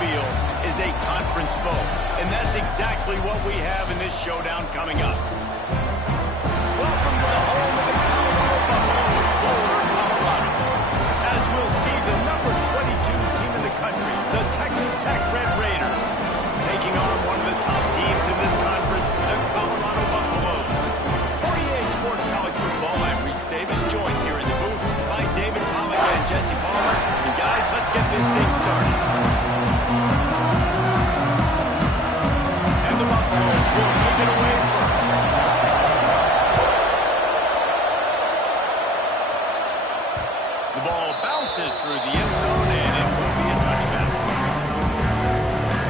field is a conference foe. And that's exactly what we have in this showdown coming up. Welcome to the home of the Colorado Buffaloes, Boulder, Colorado. As we'll see, the number 22 team in the country, the Texas Tech Red Raiders, taking on one of the top teams in this conference, the Colorado Buffaloes. For EA Sports College Football, I'm Reese Davis, joined here in the booth by David Pollack and Jesse Palmer. And guys, let's get this thing started. And the Buffaloes will kick it away first. The ball bounces through the end zone, and it will be a touchback.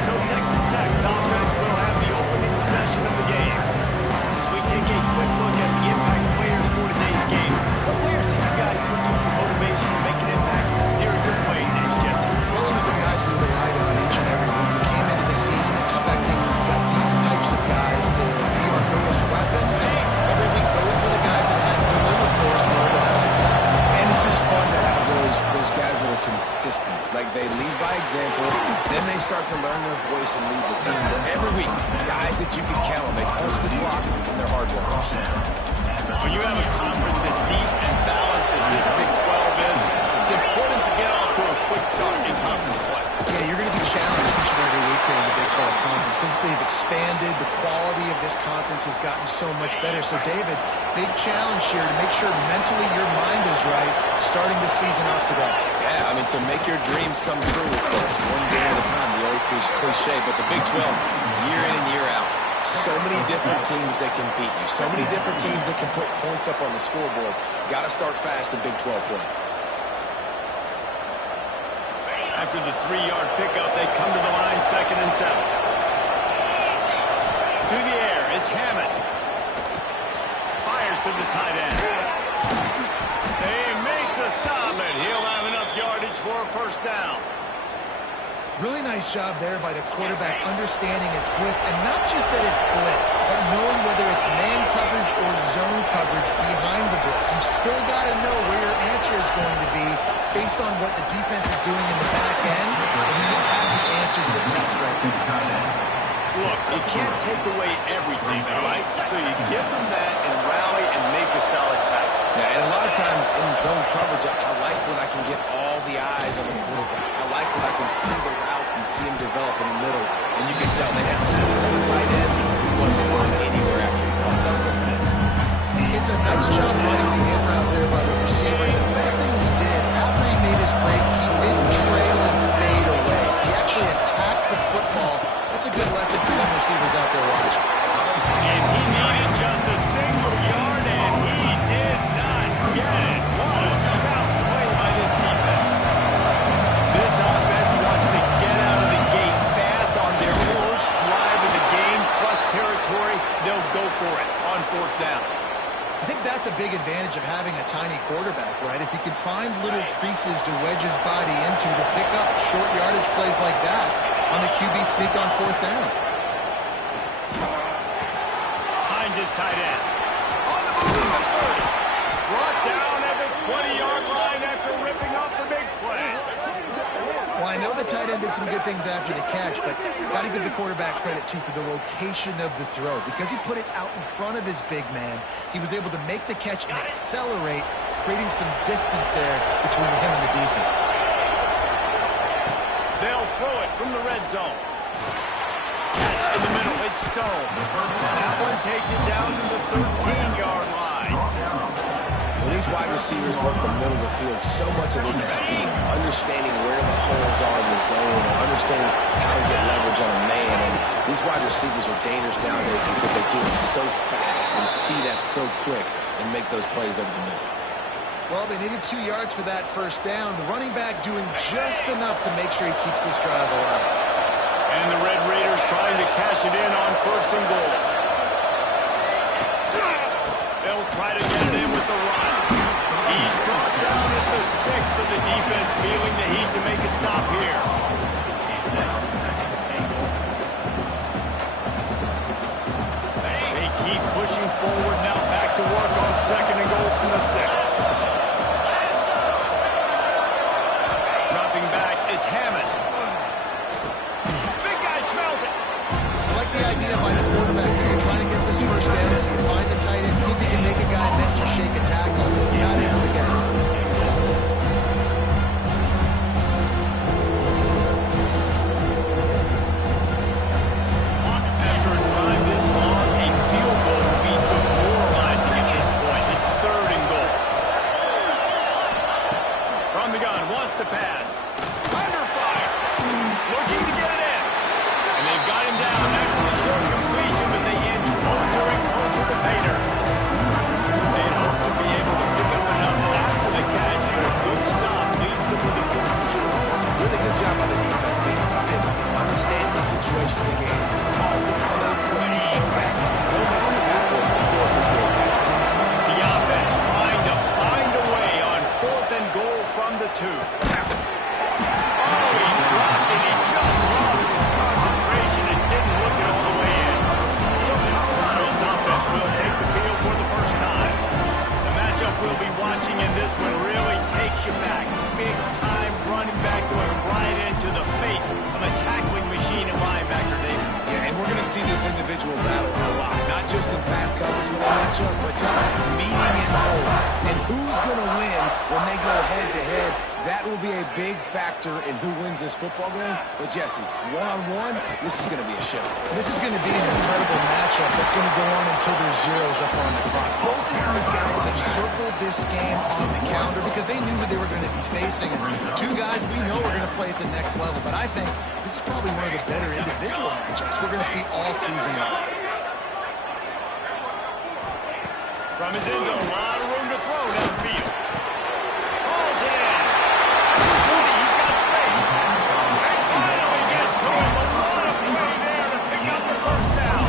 So Texas Tech's offense will have the opening possession of the game. As we take a quick look at the impact players for today's game, what players did you guys look to for motivation to make an impact during your playing days, Jesse? Well, it was the guys we relied on, each and every one. We came into the season expecting these types of guys to be our biggest weapons, and every week those were the guys that had to deliver for us in order to have success. And it's just fun to have those guys that are consistent. Like, they lead by example, then they start to learn their voice and lead the team. But every week, guys that you can count on, they punch the clock and they're hard workers. When you have a conference as deep and balanced as this Big 12 is, it's important to get off to a quick start in conference play. Yeah, you're going to be challenged each and every week here in the Big 12 Conference. Since they've expanded, the quality of this conference has gotten so much better. So, David, big challenge here to make sure mentally your mind is right starting the season off today. Yeah, I mean, to make your dreams come true, it starts one game at a time, the old cliche. But the Big 12, year in and year out, so many different teams that can beat you, so many different teams that can put points up on the scoreboard. Got to start fast in Big 12 play. After the 3-yard pickup, they come to the line, 2nd and 7. To the air, it's Hammond. Fires to the tight end. They make the stop, and he'll have enough yardage for a first down. Really nice job there by the quarterback understanding it's blitz, and not just that it's blitz, but knowing whether it's man coverage or zone coverage behind the blitz. You've still got to know where your answer is going to be based on what the defense is doing in the back end, and you have the answer to the test right there. Look, you can't take away everything, right? So you give them that and rally and make a solid tackle. Yeah, and a lot of times in zone coverage, I like when I can get all the eyes on the quarterback. I like when I can see the routes and see him develop in the middle. And you can tell they had eyes on the tight end. He wasn't going anywhere after he caught that football. It's a nice job running the in route there by the receiver. The best thing he did after he made his break, he didn't trail and fade away. He actually attacked the football. That's a good lesson for young receivers out there watching. And he needed just a single yard, and he did not get it. What a stout play by this defense. This offense wants to get out of the gate fast on their first drive of the game, plus territory. They'll go for it on 4th down. I think that's a big advantage of having a tiny quarterback, right? Is he can find little creases to wedge his body into to pick up short yardage plays like that on the QB sneak on 4th down. Hines is tight end. On the move at 30. Brought down at the 20-yard line after ripping off the big play. Well, I know the tight end did some good things after the catch, but got to give the quarterback credit, too, for the location of the throw. Because he put it out in front of his big man, he was able to make the catch and accelerate, creating some distance there between him and the defense. They'll throw it from the red zone. Catch in the middle. It's Stone. That one takes it down to the 13-yard line. When these wide receivers work the middle of the field, so much of this is feet, understanding where the holes are in the zone, or understanding how to get leverage on a man. And these wide receivers are dangerous nowadays because they do it so fast and see that so quick and make those plays over the middle. Well, they needed 2 yards for that first down. The running back doing just enough to make sure he keeps this drive alive. And the Red Raiders trying to cash it in on 1st and goal. They'll try to get it in with the run. He's brought down at the 6th, but the defense feeling the heat to make a stop here. They keep pushing forward now, back to work on 2nd and goal from the 6. Dropping back, it's Hammond. from the gun, wants to pass. Under fire. Looking to get it in. And they've got him down after the short completion, but they inch closer and closer to pay dirt. They'd hope to be able to pick up enough after the catch, but a good stop leaves them with a good control. Really good job by the defense being physical, understanding the situation of the game. The ball's going to come out quick. Go back. They'll make the tackle and force the field down. The offense trying to find a way on 4th and goal from the 2. Oh, he dropped it. He just lost his concentration and didn't look it all the way in. So Colorado's offense will take the field for the first time. The matchup we'll be watching in this one really takes you back. Big time running back going right into the face of a tackling machine and linebacker, David. Yeah, and we're going to see this individual battle a lot. Not just in pass coverage with a matchup, but just meeting in holes. And who's going to win when they go head-to-head? That will be a big factor in who wins this football game. But, Jesse, one-on-one, this is going to be a show. This is going to be an incredible matchup that's going to go on until there's zeros up on the clock. Both of these guys have circled this game on the calendar because they knew who they were going to be facing. And 2 guys we know are going to play at the next level. But I think this is probably one of the better individual matchups we're going to see all season long. From his end zone, a lot of room to throw downfield. Balls it in. He's got space. And finally get to him. A lot of play there to pick up the first down.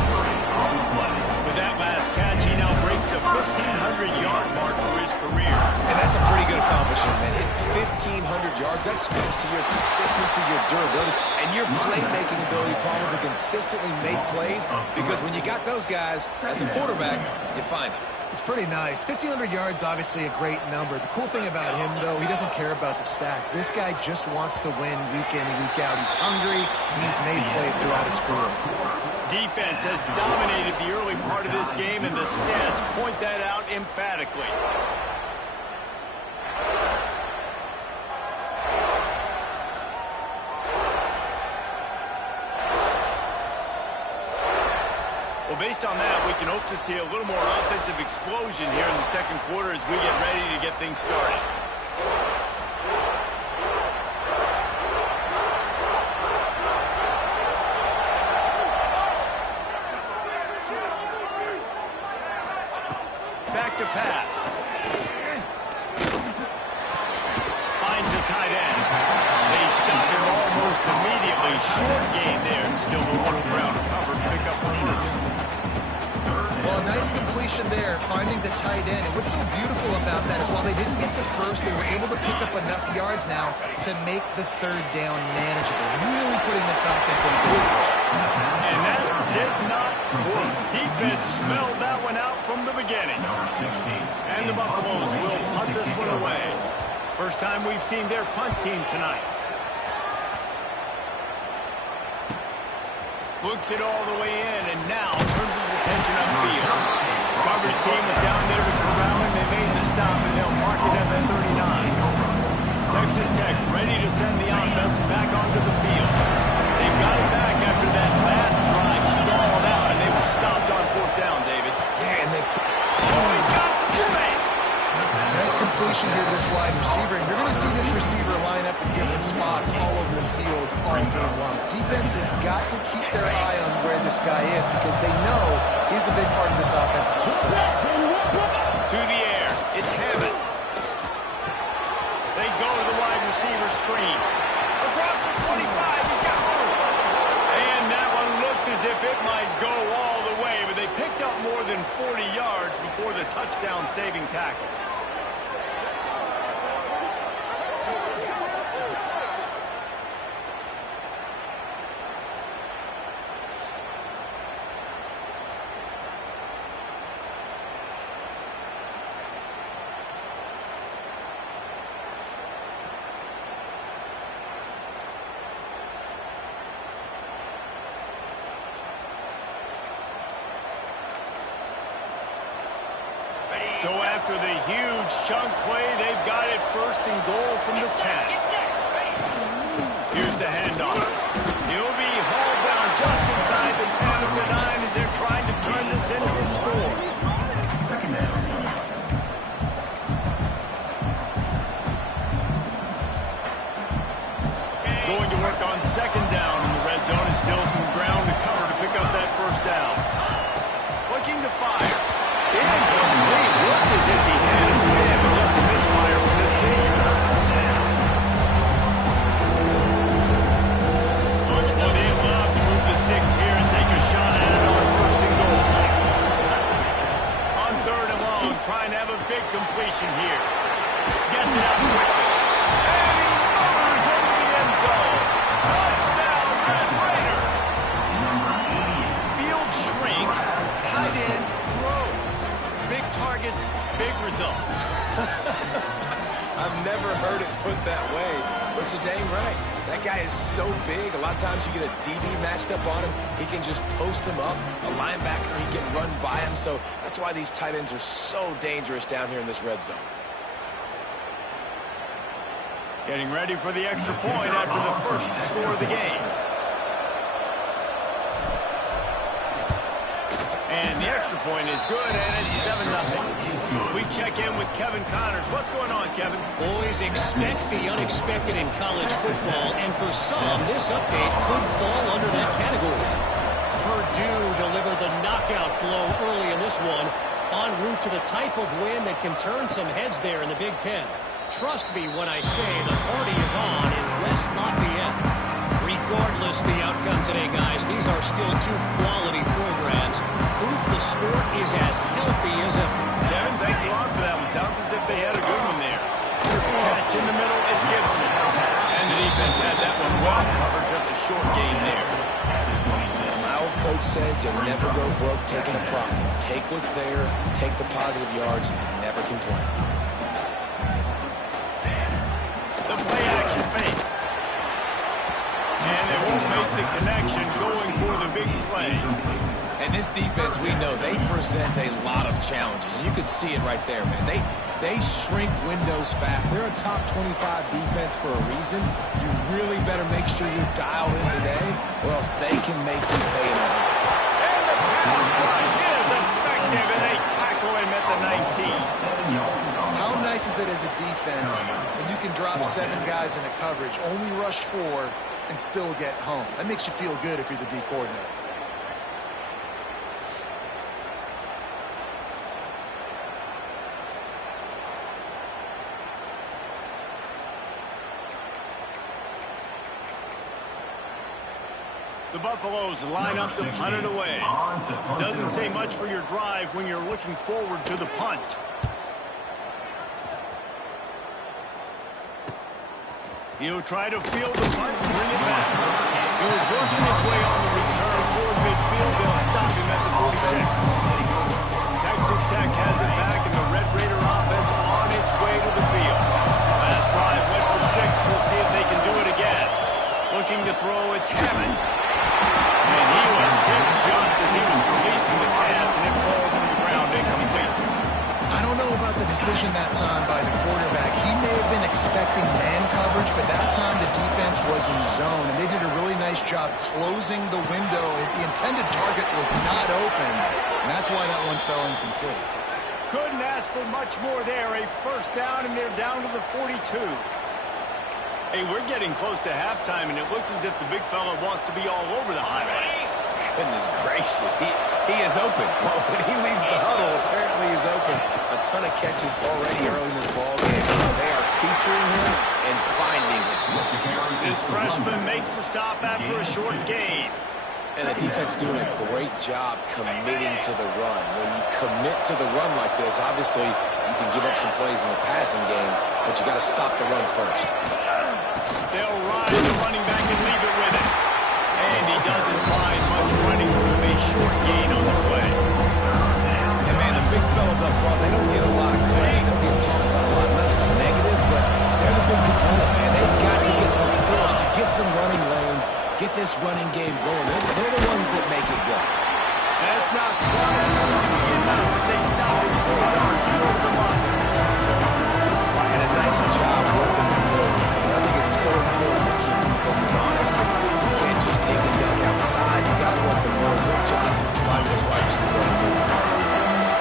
With that last catch, he now breaks the 1,500-yard mark for his career. And that's a pretty good accomplishment, man. Hitting 1,500 yards, that speaks to your consistency, your durability, and your playmaking ability, Palmer, to consistently make plays. Because when you got those guys, as a quarterback, you find them. It's pretty nice. 1,500 yards, obviously a great number. The cool thing about him, though, he doesn't care about the stats. This guy just wants to win week in, week out. He's hungry, and he's made plays throughout his career. Defense has dominated the early part of this game, and the stats point that out emphatically. Well, based on that, we can hope to see a little more offensive explosion here in the second quarter as we get ready to get things started. Back to pass. Finds the tight end. They stop him almost immediately. Short gain there, and still a little ground covered. Pick up the first. Well, a nice completion there, finding the tight end. And what's so beautiful about that is while they didn't get the first, they were able to pick up enough yards now to make the 3rd down manageable. Really putting this offense in a good position. And that did not work. Defense smelled that one out from the beginning. And the Buffaloes will punt this one away. First time we've seen their punt team tonight. Looks it all the way in, and now turns his attention upfield. Coverage team was down there to corral him. They made the stop, and they'll mark it at the 39. Texas Tech ready to send the offense back onto the field. They've got it back after that last drive stalled out, and they were stopped on 4th down, David. Yeah, and they... Oh, he's got some space. Nice completion here to this wide receiver. And you're going to see this receiver line up in different spots all over the field all game long. Defense has got to keep their eye on where this guy is because they know he's a big part of this offense's success. To the air. It's Hammond. They go to the wide receiver screen. Across the 25. He's got room. And that one looked as if it might go all the way, but they picked up more than 40 yards before the touchdown-saving tackle. So after the huge chunk play, they've got it 1st and goal from the 10. Here's the handoff. He'll be hauled down just inside the 10 of the 9 as they're trying to turn this into a score. second down in the red zone and still some ground to cover to pick up that first down. Looking to fire. Incomplete. Looked as if he had his man, but just a misfire from the senior. Well, they love to move the sticks here and take a shot at it on first and goal. On third and long, trying to have a big completion here. Gets it out quickly. And he murders into the end zone. Touchdown, Red Raider. Field shrinks. Tight end grows. Big targets, big results. I've never heard it put that way, but you're dang right. That guy is so big. A lot of times you get a DB matched up on him. He can just post him up. A linebacker, he can run by him. So that's why these tight ends are so dangerous down here in this red zone. Getting ready for the extra point after the first score of the game. And the extra point is good, and it's 7-0. We check in with Kevin Connors. What's going on, Kevin? Boys, expect the unexpected in college football, and for some, this update could fall under that category. Purdue delivered the knockout blow early in this one, en route to the type of win that can turn some heads there in the Big Ten. Trust me when I say the party is on in West Lafayette. Regardless the outcome today, guys, these are still two quality programs. Proof the sport is as healthy as ever. Kevin, thanks a lot for that one. Sounds as if they had a good one there. Catch in the middle, it's Gibson. And the defense had that one well covered, just a short gain there. My old coach said you'll never go broke taking a profit. Take what's there, take the positive yards, and never complain. The play-action fake. And they won't make the connection going for the big play. And this defense, we know, they present a lot of challenges. And you can see it right there, man. They shrink windows fast. They're a top 25 defense for a reason. You really better make sure you're dialed in today, or else they can make you pay in a hurry. And the pass rush is effective, and they tackle him at the 19. How nice is it as a defense when you can drop 7 guys into coverage, only rush 4, and still get home? That makes you feel good if you're the D coordinator. The Buffaloes line up to punt it away. Doesn't say much for your drive when you're looking forward to the punt. He'll try to field the punt and bring it back. He was working his way on the return toward midfield. They'll stop him at the 46. Texas Tech has it back, and the Red Raider offense on its way to the field. Last drive went for 6. We'll see if they can do it again. Looking to throw, it's Hammond. And he was hit just as he was releasing the pass, and it falls to the ground incomplete. I don't know about the decision that time by the quarterback. He may have been expecting man coverage, but that time the defense was in zone, and they did a really nice job closing the window. The intended target was not open, and that's why that one fell incomplete. Couldn't ask for much more there. A first down, and they're down to the 42. Hey, we're getting close to halftime, and it looks as if the big fella wants to be all over the highlights. Goodness gracious, he is open. Well, when he leaves the huddle, apparently he's open. A ton of catches already early in this ball game. They are featuring him and finding him. This freshman makes the stop after a short gain. And the defense doing a great job committing to the run. When you commit to the run like this, obviously you can give up some plays in the passing game, but you got to stop the run first. They'll ride the running back and leave it with it. And he doesn't find much running room. A short gain on the play. And man, the big fellas up front, they don't get a lot of credit. They don't get talked about a lot unless it's negative, but they're the big component, man. They've got to get some push, to get some running lanes, get this running game going. They're the ones that make it go. That's not quite enough as they stop him 4 yards short of the mark. And a nice job working the middle of the field. I think it's so important to keep defenses honest. You can't just dig and dunk outside. You got to work the middle. Great job finding this wide receiver on the middle of the field.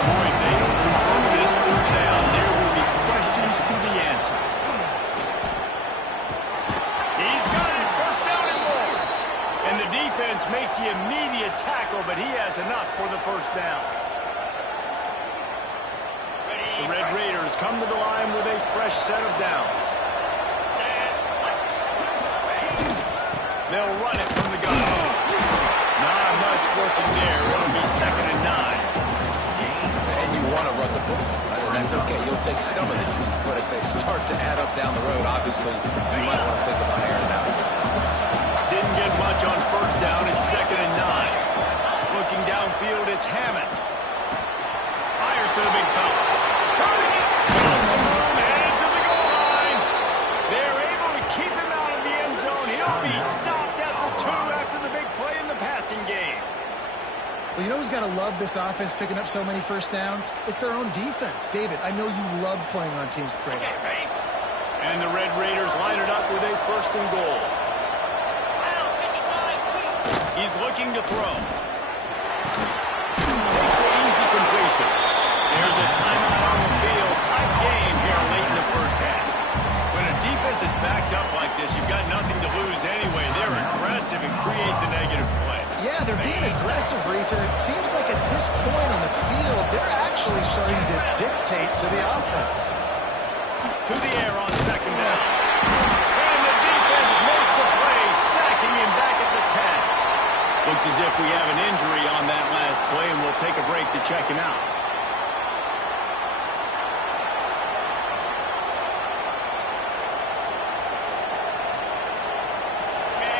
Boy, if they don't control this 4th down, there will be questions to be answered. He's got it. First down and more. makes the immediate tackle, but he has enough for the first down. The Red Raiders come to the line with a fresh set of downs. They'll run it from the gun. Not much working there. It'll be 2nd and 9. And you want to run the ball. That's okay. You'll take some of these. But if they start to add up down the road, obviously, you might want to think about airing it out. Didn't get much on first down. It's 2nd and 9. Looking downfield, it's Hammond. Fires to the big fella. Turning it. Got some room. Headed to the goal line. They're able to keep him out of the end zone. He'll be stopped at the 2 after the big play in the passing game. Well, you know who's got to love this offense picking up so many first downs? It's their own defense. David, I know you love playing on teams with great offenses. And the Red Raiders line it up with a 1st and goal. He's looking to throw. Takes the easy completion. There's a timeout on the field. Tight game here late in the first half. When a defense is backed up like this, you've got nothing to lose anyway. They're aggressive and create the negative play. Yeah, they're being aggressive, Reese, and it seems like at this point on the field, they're actually starting to dictate to the offense. To the air on 2nd down. And the defense makes a play, sacking him back at the 10. Looks as if we have an injury on that last play, and we'll take a break to check him out.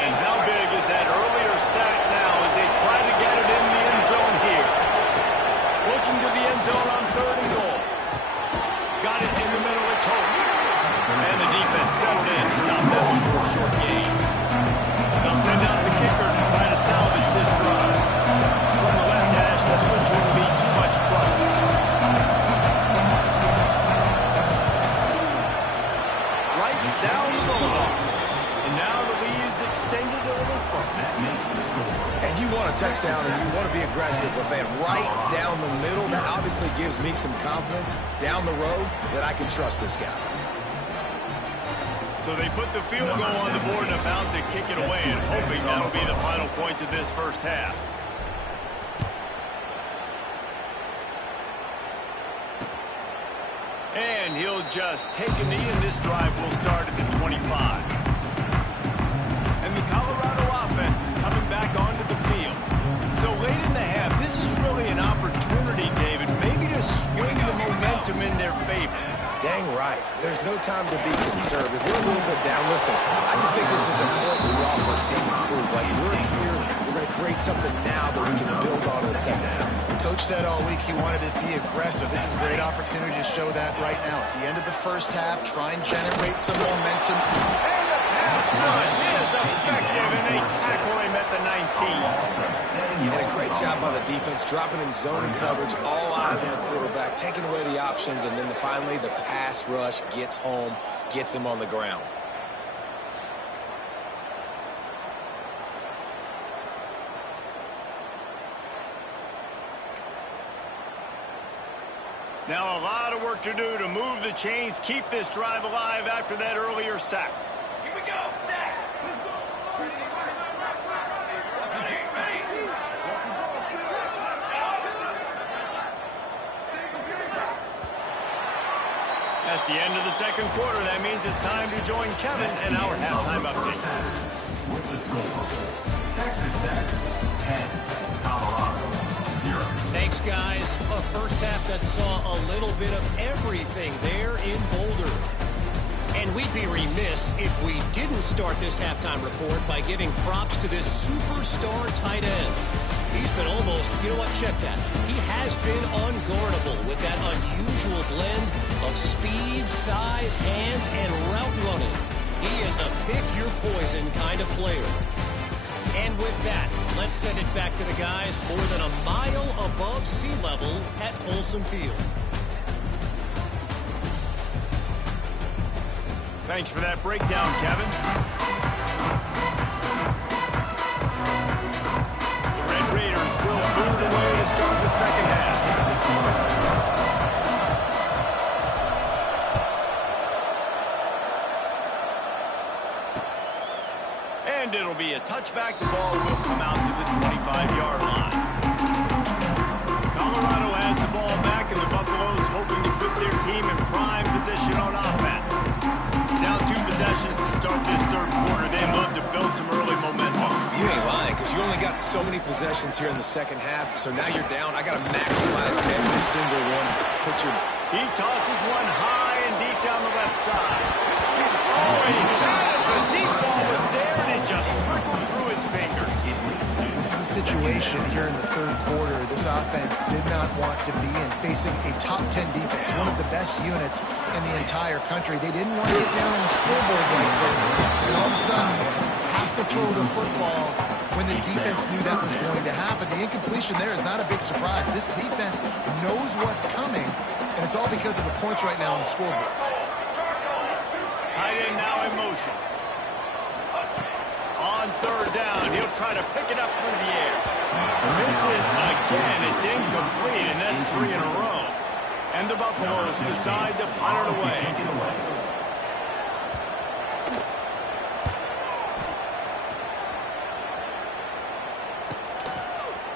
And how big is that earlier sack now as they try to get it in the end zone here? Looking to the end zone on 3rd and goal. Got it in the middle, it's Hope. And the defense settled in to stop that one for a short gain. They'll send out the kicker to try to salvage this drive. From the left hash, this one shouldn't be too much trouble. Right down the boulevard. And now the lead is extended a little further. And you want a touchdown and you want to be aggressive, but man, right down the middle, that obviously gives me some confidence down the road that I can trust this guy. So they put the field goal on the board and about to kick it away, and hoping that'll be the final points of this first half. And he'll just take a knee, and this drive will start at the 25. And the Colorado offense is coming back onto the field. So late in the half, this is really an opportunity, David, maybe to swing the momentum in their favor. Dang right. There's no time to be conservative. We're a little bit down. Listen, I just think this is important for the offense to improve. Like, we're here, we're going to create something now that we can build on in the second half. Coach said all week he wanted to be aggressive. This is a great opportunity to show that right now. At the end of the first half, try and generate some momentum. And the pass rush is effective, and they tackle him at the 19. And a great job by the defense, dropping in zone coverage, all eyes on the quarterback, taking away the options, and then finally the pass rush gets home, gets him on the ground. Now a lot of work to do to move the chains, keep this drive alive after that earlier sack. Here we go, sack. That's the end of the second quarter. That means it's time to join Kevin in our halftime update. With the score, Texas Tech 10, Colorado 0. Thanks, guys. A first half that saw a little bit of everything there in Boulder. And we'd be remiss if we didn't start this halftime report by giving props to this superstar tight end. He's been almost, you know what, check that. He has been unguardable with that unusual blend of speed, size, hands, and route running. He is a pick-your-poison kind of player. And with that, let's send it back to the guys more than a mile above sea level at Folsom Field. Thanks for that breakdown, Kevin. The Red Raiders will move away to start the second half. And it'll be a touchback. The ball will come out to the 25-yard line. Colorado has the ball back, and the Buffaloes hoping to put their team in prime position on offense. Down 2 possessions to start this third quarter. They'd love to build some early momentum. You ain't lying, because you only got so many possessions here in the second half, so now you're down. I got to maximize every single one. He tosses one high and deep down the left side. Oh, he got it. The deep ball was there, and it just trickled through his fingers. This is a situation here in the third quarter this offense did not want to be in, facing a top 10 defense, one of the best units in the entire country. They didn't want to get down on the scoreboard like this, and all of a sudden have to throw the football when the defense knew that was going to happen. The incompletion there is not a big surprise. This defense knows what's coming, and it's all because of the points right now on the scoreboard. Tight end now in motion. On third down, he'll try to pick it up through the air. Misses again. It's incomplete, and that's 3 in a row. And the Buffaloes decide to punt it away.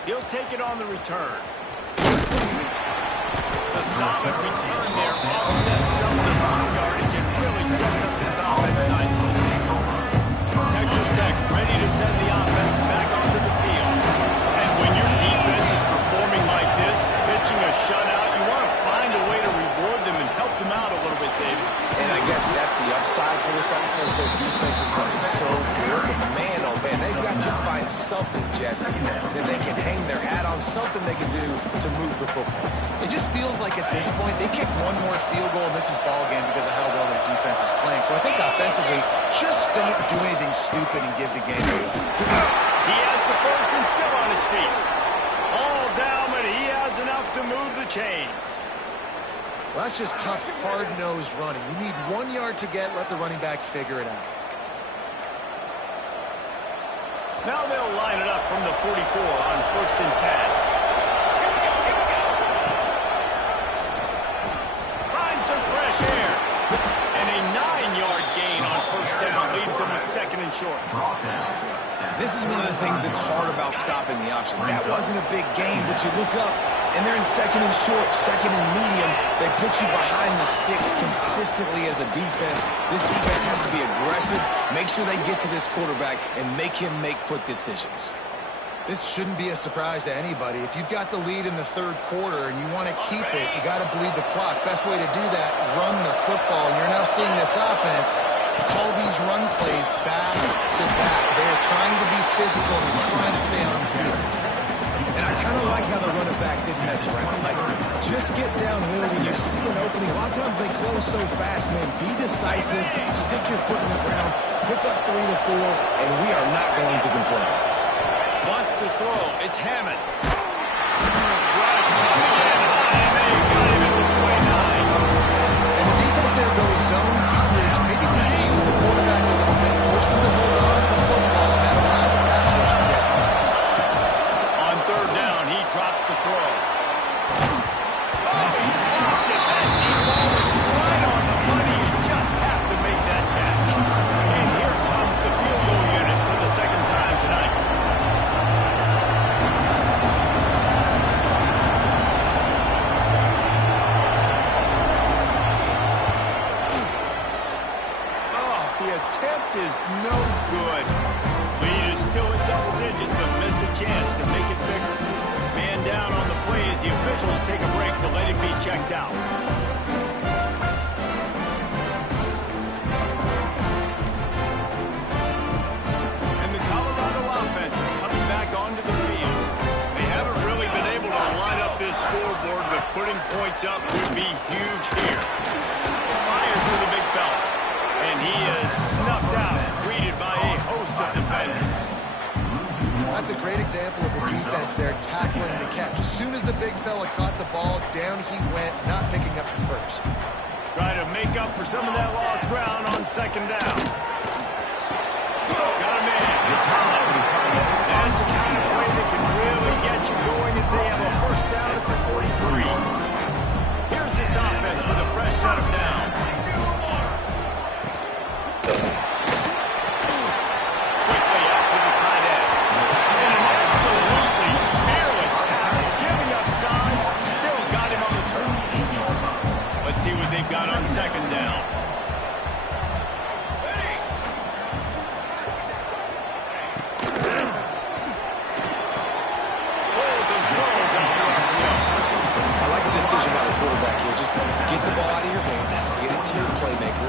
He'll take it on the return. The solid return there offsets some of the off yardage and really sets up this offense nicely. Texas Tech ready to send the offense back onto the field. And when your defense is performing like this, pitching a shutout, you want to find a way to reward them and help them out a little bit, David. And I guess that's the upside for this offense. Their defense has been so good, but man, oh man, they've got to find something, Jesse, that they can hang their hat on, something they can do to move the football. It just feels like at this point they kick one more field goal and this is ball game because of how well their defense is playing. So I think offensively, just don't do anything stupid and give the game away. He has the first and still on his feet. All down, but he has enough to move the chains. Well, that's just tough, hard-nosed running. You need 1 yard to get, let the running back figure it out. Now they'll line it up from the 44 on 1st and 10. Some fresh air. And a 9-yard gain on 1st down leaves them with 2nd and short. This is one of the things that's hard about stopping the option. That wasn't a big gain, but you look up, and they're in 2nd and short, 2nd and medium. They put you behind the sticks consistently as a defense. This defense has to be aggressive, make sure they get to this quarterback, and make him make quick decisions. This shouldn't be a surprise to anybody. If you've got the lead in the third quarter and you want to keep it, you got to bleed the clock. Best way to do that, run the football. And you're now seeing this offense call these run plays back to back. They are trying to be physical and trying to stay on the field. And I kind of like how the running back didn't mess around. Like, just get downhill when you see an opening. A lot of times they close so fast, man. Be decisive, stick your foot in the ground, pick up 3 to 4, and we are not going to complain. Wants to throw. It's Hammond. Rushed and high, and they got him at the 29. And the defense there goes zone coverage. Maybe confuse the quarterback a little bit. Forced him to hold on to the football. And that allowed the pass rush to get him. On 3rd down, he drops the throw. Oh, he dropped it. That deep ball was right on the money. You just have to make that catch. And here comes the field goal unit for the 2nd time tonight. Attempt is no good. Lead is still at double digits, but missed a chance to make it bigger. Man down on the play as the officials take a break to let him be checked out. And the Colorado offense is coming back onto the field. They haven't really been able to line up this scoreboard, but putting points up would be huge here. Fires for the big fella. And he is snuffed out, greeted by a host of defenders. That's a great example of the defense there tackling the catch. As soon as the big fella caught the ball, down he went, not picking up the first. Try to make up for some of that lost ground on 2nd down. Got a man. It's Holland. That's the kind of play that can really get you going as they have a 1st down at the 43. Here's this offense with a fresh set of downs. Quickly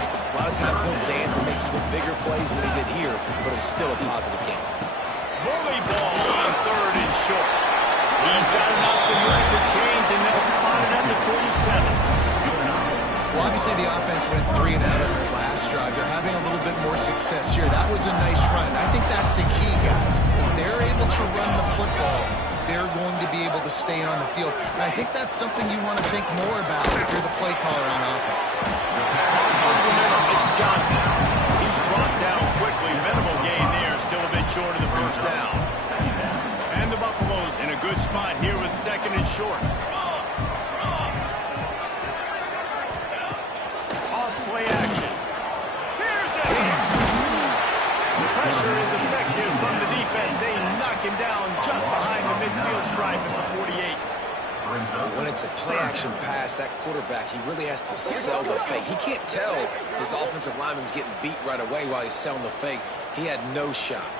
A lot of times he'll dance and make even bigger plays than he did here, but it was still a positive game. Bully ball on 3rd and short. He's got enough to move the chains, and they'll spot it at the 47. Well, obviously the offense went 3 and out of their last drive. They're having a little bit more success here. That was a nice run, and I think that's the key, guys. If they're able to run the football, they're going to be able to stay on the field. And I think that's something you want to think more about if you're the play caller on offense. It's Johnson. He's brought down quickly. Minimal gain there. Still a bit short of the first down. And the Buffaloes in a good spot here with 2nd and short. Off-play action. Here's a hit. The pressure is effective from the defense. They knock him down just behind the midfield stripe at the 48. When it's a play-action pass, that quarterback, he really has to sell the fake. He can't tell his offensive lineman's getting beat right away while he's selling the fake. He had no shot.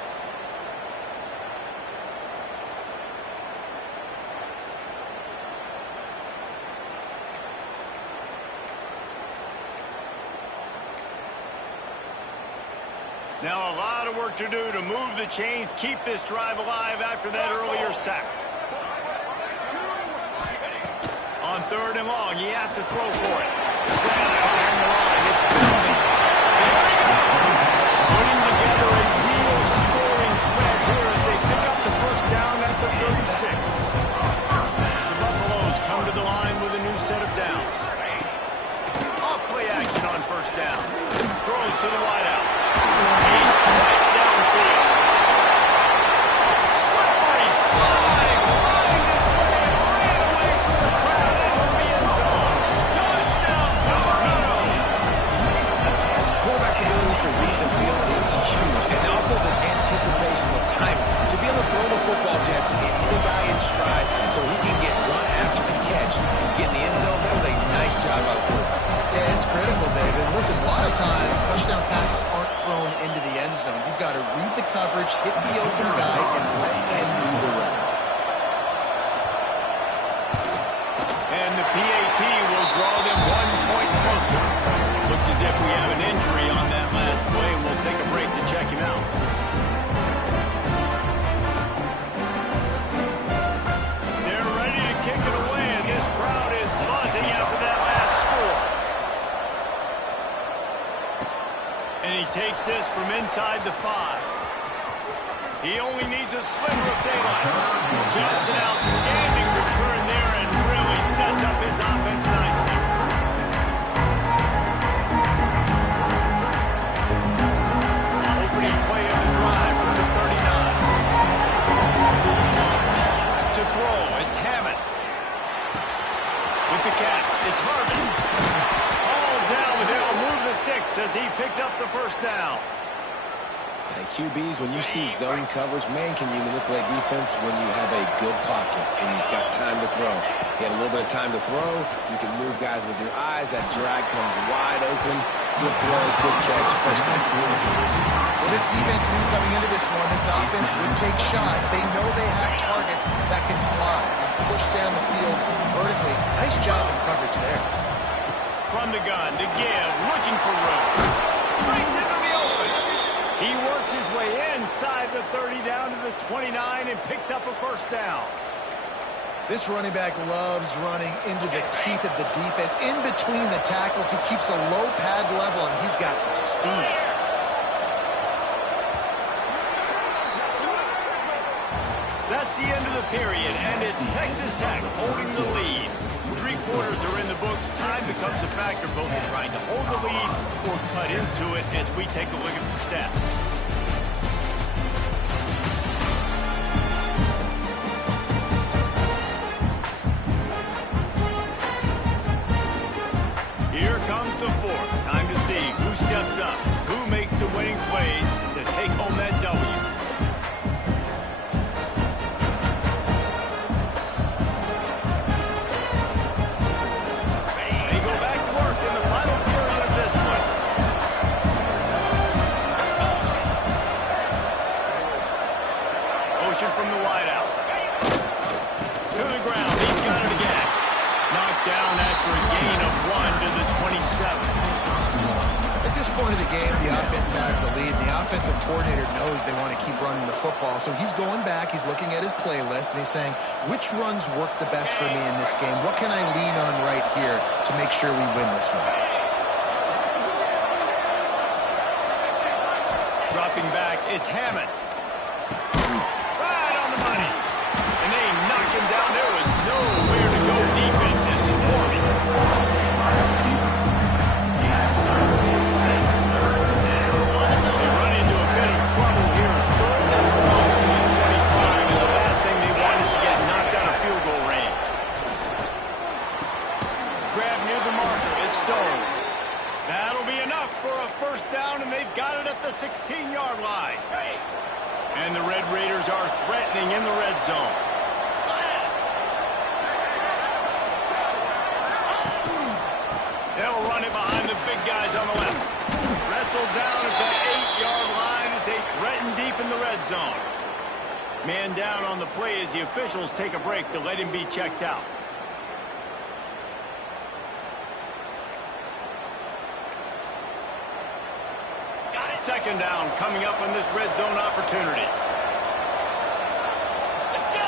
Now a lot of work to do to move the chains, keep this drive alive after that earlier sack. On 3rd and long, he has to throw for it. Down the line, it's Bellamy. There we go! Putting together a real scoring threat here as they pick up the first down at the 36. The Buffaloes come to the line with a new set of downs. Off-play action on 1st down. Throws to the wideout. He's right downfield. Slippery slide. Find his way and ran away from the crowd into the end zone. Touchdown, Colorado. Quarterback's ability to read the field is huge, and also the anticipation, the time to be able to throw the football, Jesse, and hit a guy in stride so he can get run after the catch and get in the end zone. That was a nice job by the quarterback. Yeah, it's critical, David. Listen, a lot of times touchdown passes aren't thrown into the end zone. You've got to read the coverage, hit the open guy, and let him do the rest. And the PAT will draw them 1 point closer. Looks as if we have an injury on that last play, and we'll take a break to check him out. They're ready to kick it away, and this crowd is buzzing after that last score. And he takes this from inside the 5. He only needs a sliver of daylight. Just an outstanding return there and really sets up his offense nicely. Opening play of the drive from the 39. To throw, it's Hammond. With the catch, it's Harvey. All down, but they'll move the sticks as he picks up the first down. Hey, QBs, when you see zone coverage, man, can you manipulate defense when you have a good pocket and you've got time to throw. You had a little bit of time to throw. You can move guys with your eyes. That drag comes wide open. Good throw, good catch, first down. Well, this defense knew coming into this one, this offense would take shots. They know they have targets that can fly and push down the field vertically. Nice job in coverage there. From the gun to give, looking for room. Breaks into the open. He works his way inside the 30 down to the 29 and picks up a first down. This running back loves running into the teeth of the defense. In between the tackles, he keeps a low pad level, and he's got some speed. That's the end of the period, and it's Texas Tech holding the lead. 3 quarters are in the books. Time becomes a factor, both in trying to hold the lead or cut into it as we take a look at the stats. Here comes the 4th. Time to see who steps up, who makes the winning plays to take home that W. From the wideout. To the ground. He's got it again. Knocked down after a gain of 1 to the 27. point of the game, the offense has the lead. And the offensive coordinator knows they want to keep running the football. So he's going back, he's looking at his playlist, and he's saying, which runs work the best for me in this game? What can I lean on right here to make sure we win this one? Dropping back, it's Hammond. Right on the money. And they knock him down. There was nowhere to go. Defense is swarming. They run into a bit of trouble here. Third and long from the 25. And the last thing they want is to get knocked out of field goal range. Grab near the marker. It's Stone. That'll be enough for a first down, and they've got it at the 16-yard line. And the Red Raiders are threatening in the red zone. They'll run it behind the big guys on the left. Wrestled down at the 8-yard line as they threaten deep in the red zone. Man down on the play as the officials take a break to let him be checked out. Second down coming up on this red zone opportunity. Let's go!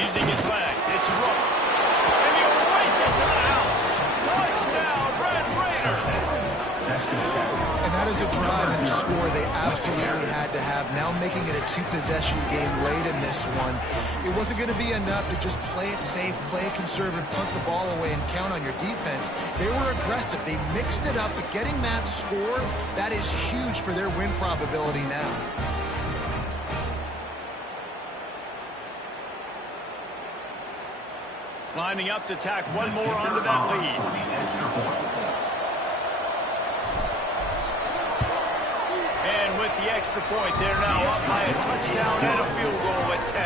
Using his legs, it's Rhodes. And he'll race it to the house. Touchdown, Red Raiders! And that is a drive and score they absolutely had to have. Now making it a two-possession game late in this one. It wasn't going to be enough to just play it safe, play it conservative, punt the ball away, and count on your defense. They were aggressive. They mixed it up, but getting that score, that is huge for their win probability now. Lining up to tack one more onto that lead. And with the extra point, they're now up by a touchdown and a field goal at 10.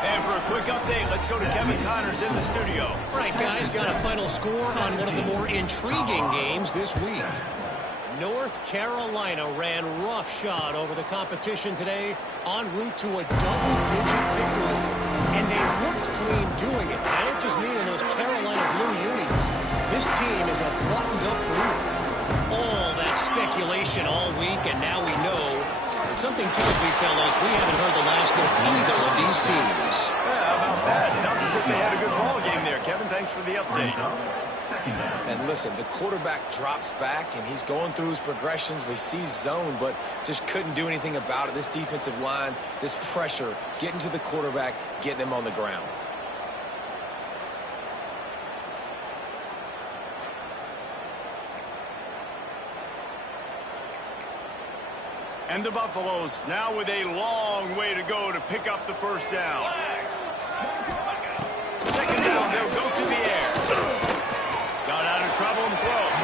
And for a quick update, let's go to Kevin Connors in the studio. All right, guys, got a final score on one of the more intriguing games this week. North Carolina ran roughshod over the competition today en route to a double-digit victory. And they looked clean doing it. I don't just mean in those Carolina blue unis. This team is a buttoned-up group. All that speculation all week, and now we know. But something tells me, fellas, we haven't heard the last of either of these teams. Yeah, how about that? Sounds as if they had a good ball game there. Kevin, thanks for the update. And listen, the quarterback drops back, and he's going through his progressions. We see zone, but just couldn't do anything about it. This defensive line, this pressure, getting to the quarterback, getting him on the ground. And the Buffaloes now with a long way to go to pick up the first down. Second down, they'll go to the air. Got out of trouble and throws.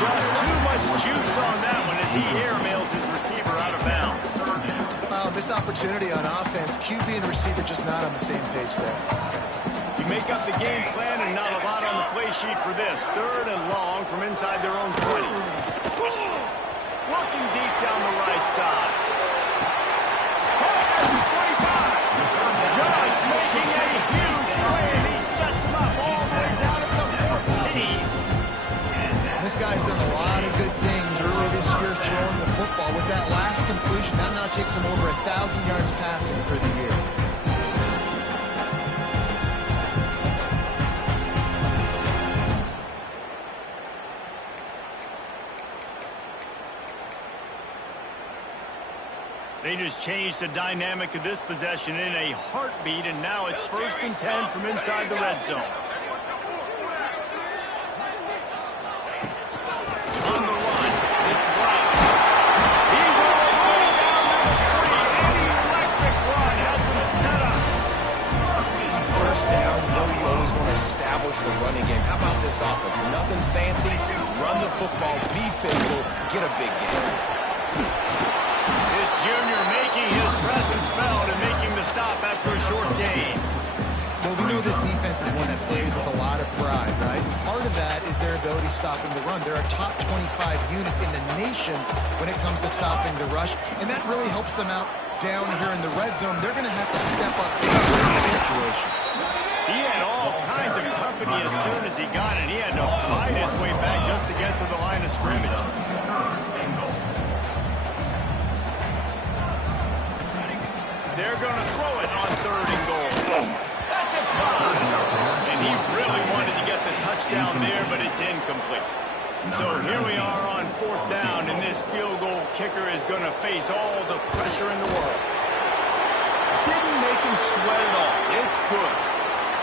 Just too much juice on that one as he airmails his receiver out of bounds. Missed opportunity on offense. QB and receiver just not on the same page there. You make up the game plan and not a lot on the play sheet for this. Third and long from inside their own 20. Working deep down the right side. Caught at the 25. Just making a huge play, and he sets him up all the way down at the 14. This guy's done a lot of good things early this year throwing the football. With that last completion, that now takes him over 1,000 yards passing for the year. They just changed the dynamic of this possession in a heartbeat, and now it's 1st and 10 from inside the red zone. On the run, it's Brown. He's all the way down to the 3. An electric run has him set up. First down, you know you always want to establish the running game. How about this offense? Nothing fancy. Run the football, be physical, get a big game. Junior making his presence felt and making the stop after a short gain. Well, we know this defense is one that plays with a lot of pride, right? Part of that is their ability stopping the run. They're a top 25 unit in the nation when it comes to stopping the rush, and that really helps them out down here in the red zone. They're going to have to step up big in this situation. He had all kinds of company as soon as he got it. He had to fight his way back just to get to the line of scrimmage. They're going to throw it on 3rd and goal. That's a fly. And he really wanted to get the touchdown there, but it's incomplete. So here we are on 4th down, and this field goal kicker is going to face all the pressure in the world. Didn't make him sweat at all. It's good.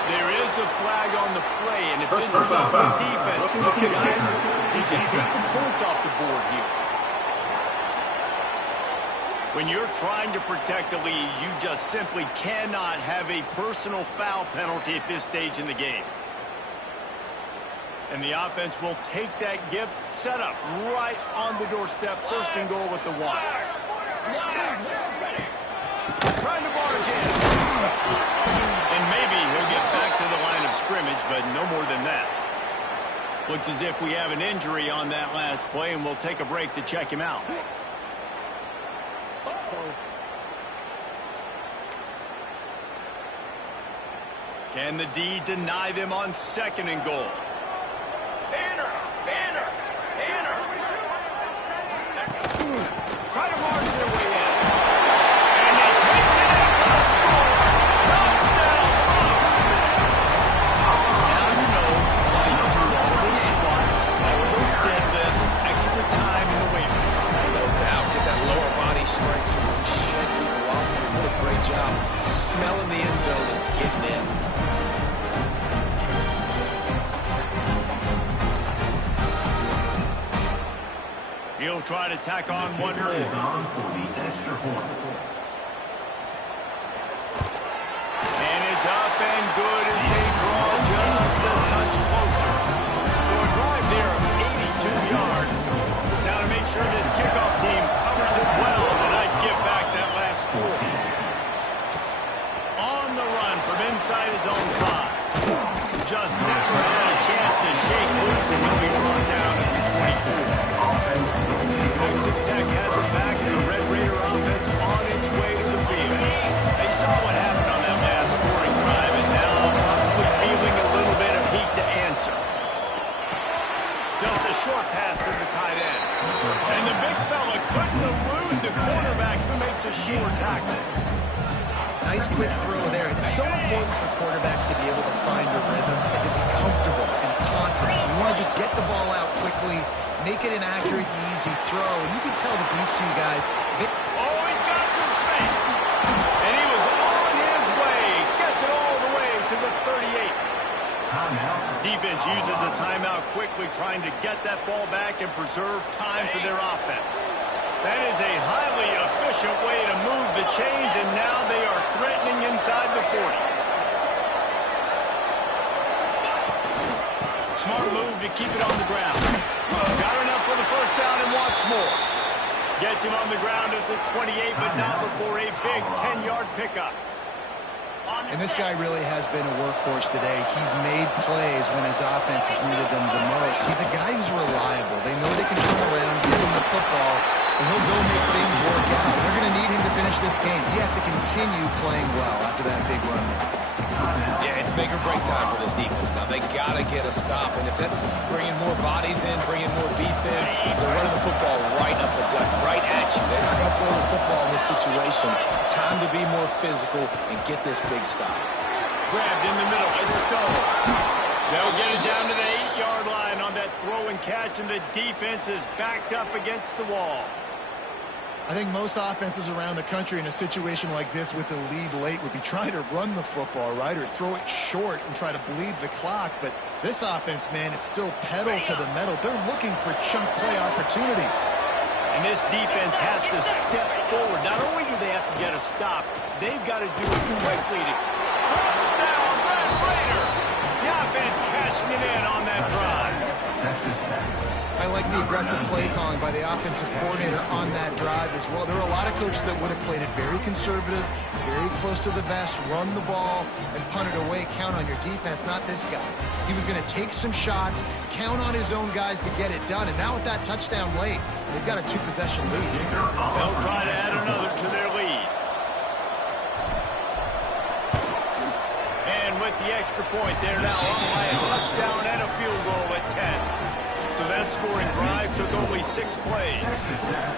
There is a flag on the play, and if this is on the defense, guys, you can take the points off the board here. When you're trying to protect the lead, you just simply cannot have a personal foul penalty at this stage in the game. And the offense will take that gift, set up right on the doorstep, 1st and goal with the 1. Trying to barge in. And maybe he'll get back to the line of scrimmage, but no more than that. Looks as if we have an injury on that last play, and we'll take a break to check him out. Can the D deny them on 2nd and goal? Banner! Try to march their way in. And they takes it out for the score. Touchdown, Bucs. Now you know why you do all those squats, all those deadlifts, extra time in the weight room. No doubt. Get that lower body strength so you can shed people off. You do a great job smelling the end zone and getting in. He'll try to tack on one more. Is on for the extra point. And it's up and good as they draw just a touch closer. So a drive there of 82 yards. Now to make sure this kickoff team covers it well to not give back that last score. On the run from inside his own 5. Just never had a chance to shake loose, and he'll be brought down at the 24. Texas Tech has it back, and the Red Raider offense on its way to the field. They saw what happened on that last scoring drive, and now probably feeling a little bit of heat to answer. Just a short pass to the tight end. And the big fella couldn't elude the cornerback who makes a sure tackle. Nice quick throw there. And it's so important for quarterbacks to be able to find a rhythm and to be comfortable and confident. You want to just get the ball out quickly, make it an accurate and easy throw. And you can tell that these two guys... He's got some space. And he was on his way. Gets it all the way to the 38. Defense uses a timeout quickly, trying to get that ball back and preserve time for their offense. That is a highly efficient way to move the chains, and now they are threatening inside the 40. Smart move to keep it on the ground. Got enough for the 1st down and wants more. Gets him on the ground at the 28, but not before a big 10-yard pickup. And this guy really has been a workhorse today. He's made plays when his offense has needed them the most. He's a guy who's reliable. They know they can turn around, give him the football, and he'll go make things work out. They're going to need him to finish this game. He has to continue playing well after that big run. Yeah, it's make or break time for this defense. Now, they got to get a stop. And if that's bringing more bodies in, bringing more beef in, they're running the football right up the gut, right at you. They're not going to throw the football in this situation. Time to be more physical and get this big stop. Grabbed in the middle. It's Stone. They'll get it down to the 8-yard line on that throw and catch, and the defense is backed up against the wall. I think most offenses around the country in a situation like this with the lead late would be trying to run the football, right, or throw it short and try to bleed the clock. But this offense, man, it's still pedal to the metal. They're looking for chunk play opportunities. And this defense has to step forward. Not only do they have to get a stop, they've got to do it quickly to touchdown, Red Raider. The offense cashing it in on that drive. I like the aggressive play calling by the offensive coordinator on that drive as well. There are a lot of coaches that would have played it very conservative, very close to the vest, run the ball, and punt it away. Count on your defense, not this guy. He was going to take some shots, count on his own guys to get it done. And now with that touchdown late, they've got a 2-possession lead. They'll try to add another to their lead. And with the extra point. They're now up by a touchdown and a field goal at 10. So that scoring drive took only 6 plays.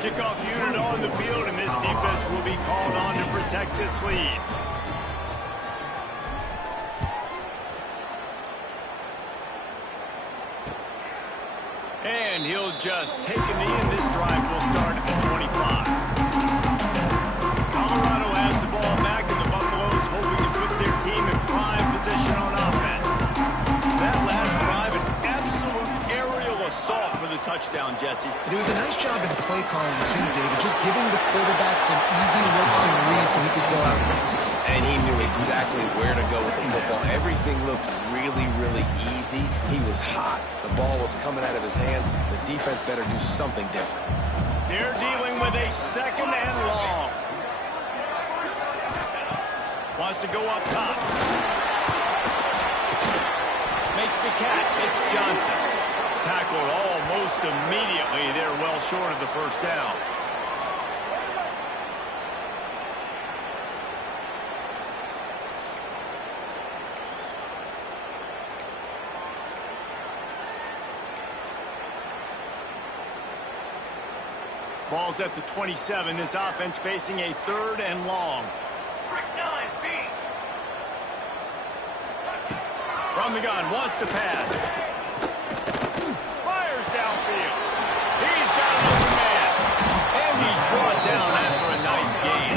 Kickoff unit on the field, and this defense will be called on to protect this lead. And he'll just take a knee, and this drive will start at the 25. Colorado has the ball back, and the Buffaloes hoping to put their team in prime position on offense. That last drive, an absolute aerial assault for the touchdown, Jesse. It was a nice job in play calling, too, David, just giving the quarterback some easy looks and reads so he could go out and execute. And he knew exactly where to go with the football. Everything looked really, really easy. He was hot. The ball was coming out of his hands. The defense better do something different. They're dealing with a second and long. Wants to go up top. Makes the catch. It's Johnson. Tackled almost immediately. They're well short of the first down. Ball's at the 27. This offense facing a third and long. Trick 9, feet. From the gun, wants to pass. Fires downfield. He's got an open man. And he's brought down after a nice gain.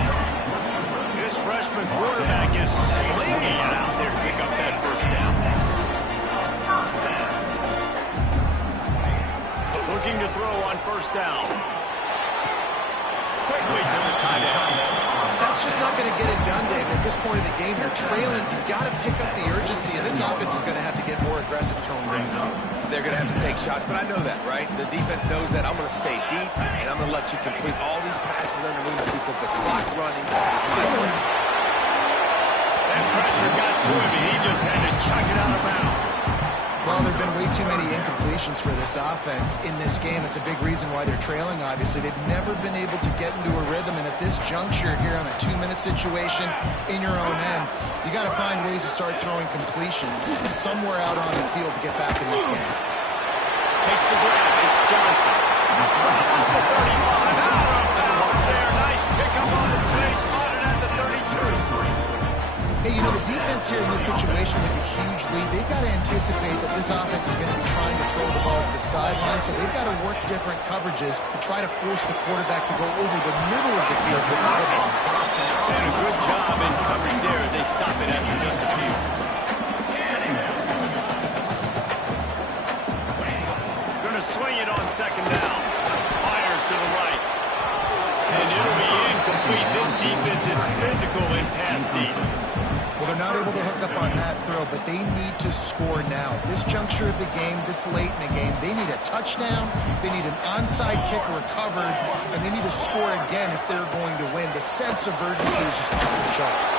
This freshman quarterback is slinging it out there to pick up that first down. Looking to throw on first down. Quickly to the tight end. That's just not going to get it done, David. At this point of the game, you're trailing. You've got to pick up the urgency, and this offense is going to have to get more aggressive throwing downfield. They're going to have to take shots, but I know that, right? The defense knows that. I'm going to stay deep, and I'm going to let you complete all these passes underneath because the clock running is my fault. That pressure got to him, and he just had to chuck it out of bounds. Well, there have been way too many incompletions for this offense in this game. It's a big reason why they're trailing, obviously. They've never been able to get into a rhythm, and at this juncture here on a 2-minute situation in your own end, you got to find ways to start throwing completions somewhere out on the field to get back in this game. Takes the grab. It's Johnson. Crosses the 35. Out of bounds there. Nice pickup on the play. Spotted at the 32. Hey, you know, the defense here in this situation with a huge lead, they've got to anticipate that this offense is going to be trying to throw the ball to the sideline, so they've got to work different coverages to try to force the quarterback to go over the middle of the field with the football. And a good job in coverage there as they stop it after just a few. Going to swing it on second down. Fires to the right. And it'll be incomplete. This defense is physical in pass deep. Well, they're not able to hook up on that throw, but they need to score now. This juncture of the game, this late in the game, they need a touchdown, they need an onside kick recovered, and they need to score again if they're going to win. The sense of urgency is just off the charts.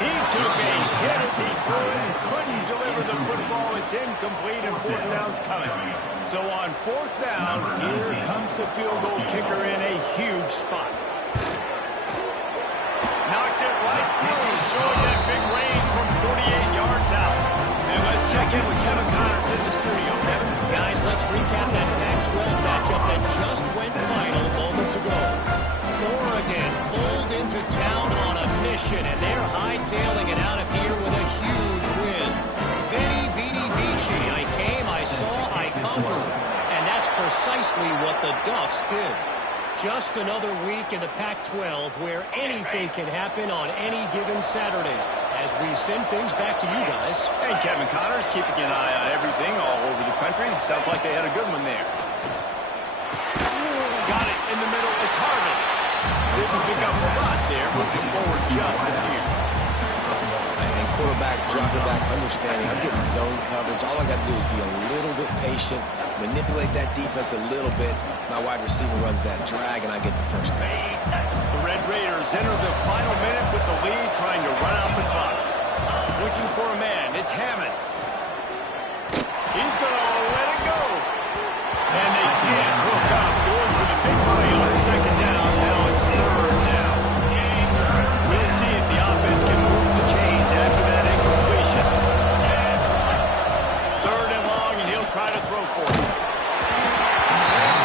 He took a hit as he threw it and couldn't deliver the football. It's incomplete, and fourth down's coming. So on fourth down, here comes the field goal kicker in a huge spot. Knocked it right through, showing that big range from 48 yards out. And let's check in with Kevin Connors in the studio. Kevin? Guys, let's recap that Pac-12 matchup that just went final moments ago. Oregon pulled into town on a mission, and they're hightailing it out of here with a huge win. Veni, Vidi, Vici. I came, I saw, I conquered. And that's precisely what the Ducks did. Just another week in the Pac-12 where anything can happen on any given Saturday. As we send things back to you guys. And Kevin Connors keeping an eye on everything all over the country. Sounds like they had a good one there. Got it in the middle. It's Harvin. Didn't pick up a lot there. Moving forward just a few. And quarterback, dropping back, understanding. I'm getting zone coverage. All I got to do is be a little bit patient, manipulate that defense a little bit. My wide receiver runs that drag, and I get the first down. The Red Raiders enter the final minute with the lead, trying to run out the clock. Looking for a man. It's Hammond. He's going to let it go. And they can't hook up. Going for the big play on second down. Now it's third down. for it. It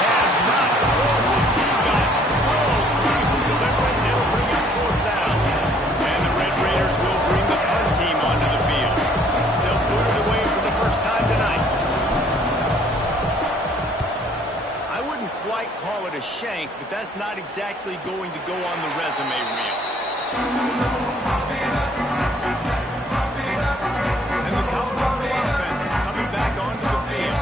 has not. He got drilled trying to deliver it, and it'll bring up fourth down. And the Red Raiders will bring the punt team onto the field. They'll boot it away for the first time tonight. I wouldn't quite call it a shank, but that's not exactly going to go on the resume reel. And the Colorado offense is coming back onto the field.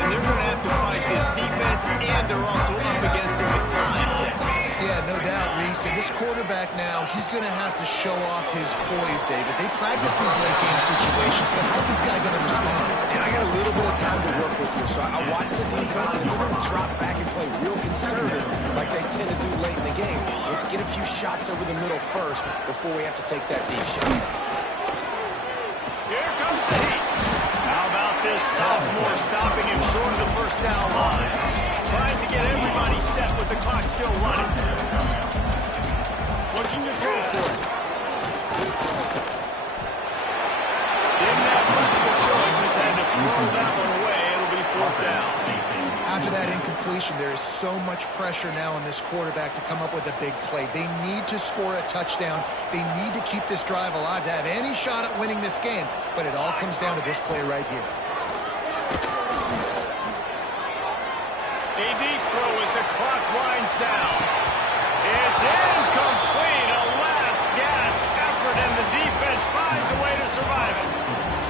And they're going to have to fight this defense, and they're also up against it with time, Jesse. Yeah, no doubt, Reese. And this quarterback now, he's going to have to show off his poise, David. They practice these late-game situations, but how's this guy going to respond? And I got a little bit of time to work with here, so I watch the defense, and if they're going to drop back and play real conservative like they tend to do late in the game, let's get a few shots over the middle first before we have to take that deep shot. Here comes the heat. How about this sophomore stopping him short of the first down line? Trying to get everybody set with the clock still running. Looking to throw for it. Didn't have much of a choice, just had to throw that one away. It'll be fourth down. After that incompletion, there is so much pressure now on this quarterback to come up with a big play. They need to score a touchdown. They need to keep this drive alive to have any shot at winning this game. But it all comes down to this play right here. A deep throw as the clock winds down. It's incomplete. A last gasp effort, and the defense finds a way to survive it.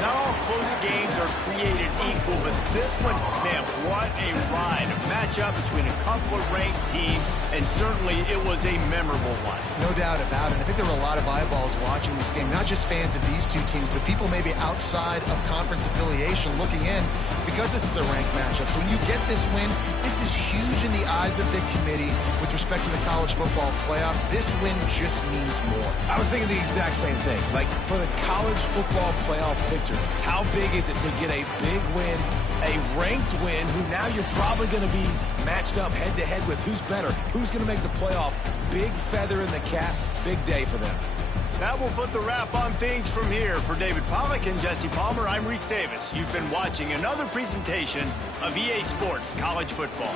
Not all close games are created equal, but this one, man, what a ride. A matchup between a couple of ranked teams, and certainly it was a memorable one. No doubt about it. I think there were a lot of eyeballs watching this game, not just fans of these two teams, but people maybe outside of conference affiliation looking in because this is a ranked matchup. So when you get this win, this is huge in the eyes of the committee with respect to the college football playoff. This win just means more. I was thinking the exact same thing. Like, for the college football playoff picture, how big is it to get a big win, a ranked win, who now you're probably going to be matched up head-to-head with who's better, who's going to make the playoff. Big feather in the cap, big day for them. That will put the wrap on things from here. For David Pollack and Jesse Palmer, I'm Reese Davis. You've been watching another presentation of EA Sports College Football.